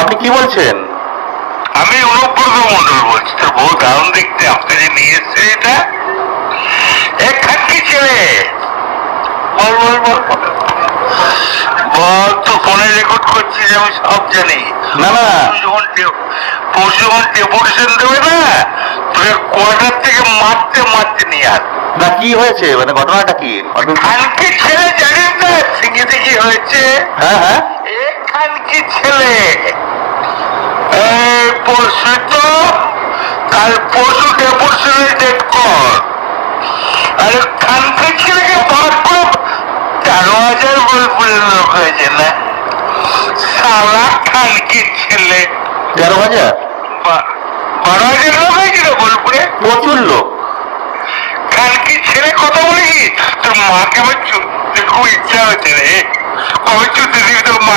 আপনি কি বলছেন? আমি অনুব্রত মন্ডল বলছি। তোর বউ দারুণ দেখতে, আপনাকে যে নিয়ে এসছে এটা এক খাটকি ছেলে। বল বল বল বল, তুই ফোনে রেকর্ড করছিস, আমি সব জানি। না না, পরশু যখন ডেপুটেশন দেবে না, তোকে কোয়ার্টার থেকে মারতে মারতে নিয়ে আস। না কি হয়েছে, মানে ঘটনাটা কি? খানকি ছেলে জানিস না সিঙ্গিতে কি হয়েছে? হ্যাঁ হ্যাঁ, এক খানকি ছেলে এই পরশু তো, কাল পরশু ডেপুটেশনের ডেট কর। আরে খানকি ছেলেকে বার করে 13,000 বোলপুরের লোক হয়েছে না, সারা খানকি ছেলে। 13,000? 12,000 লোক হয়েছে রে বোলপুরে, প্রচুর লোক। খানকি ছেলে কথা বলি, তোর মাকে আমার চুপ খুব ইচ্ছা হয়েছে রে, কবে চুতে দিবি তোর মা।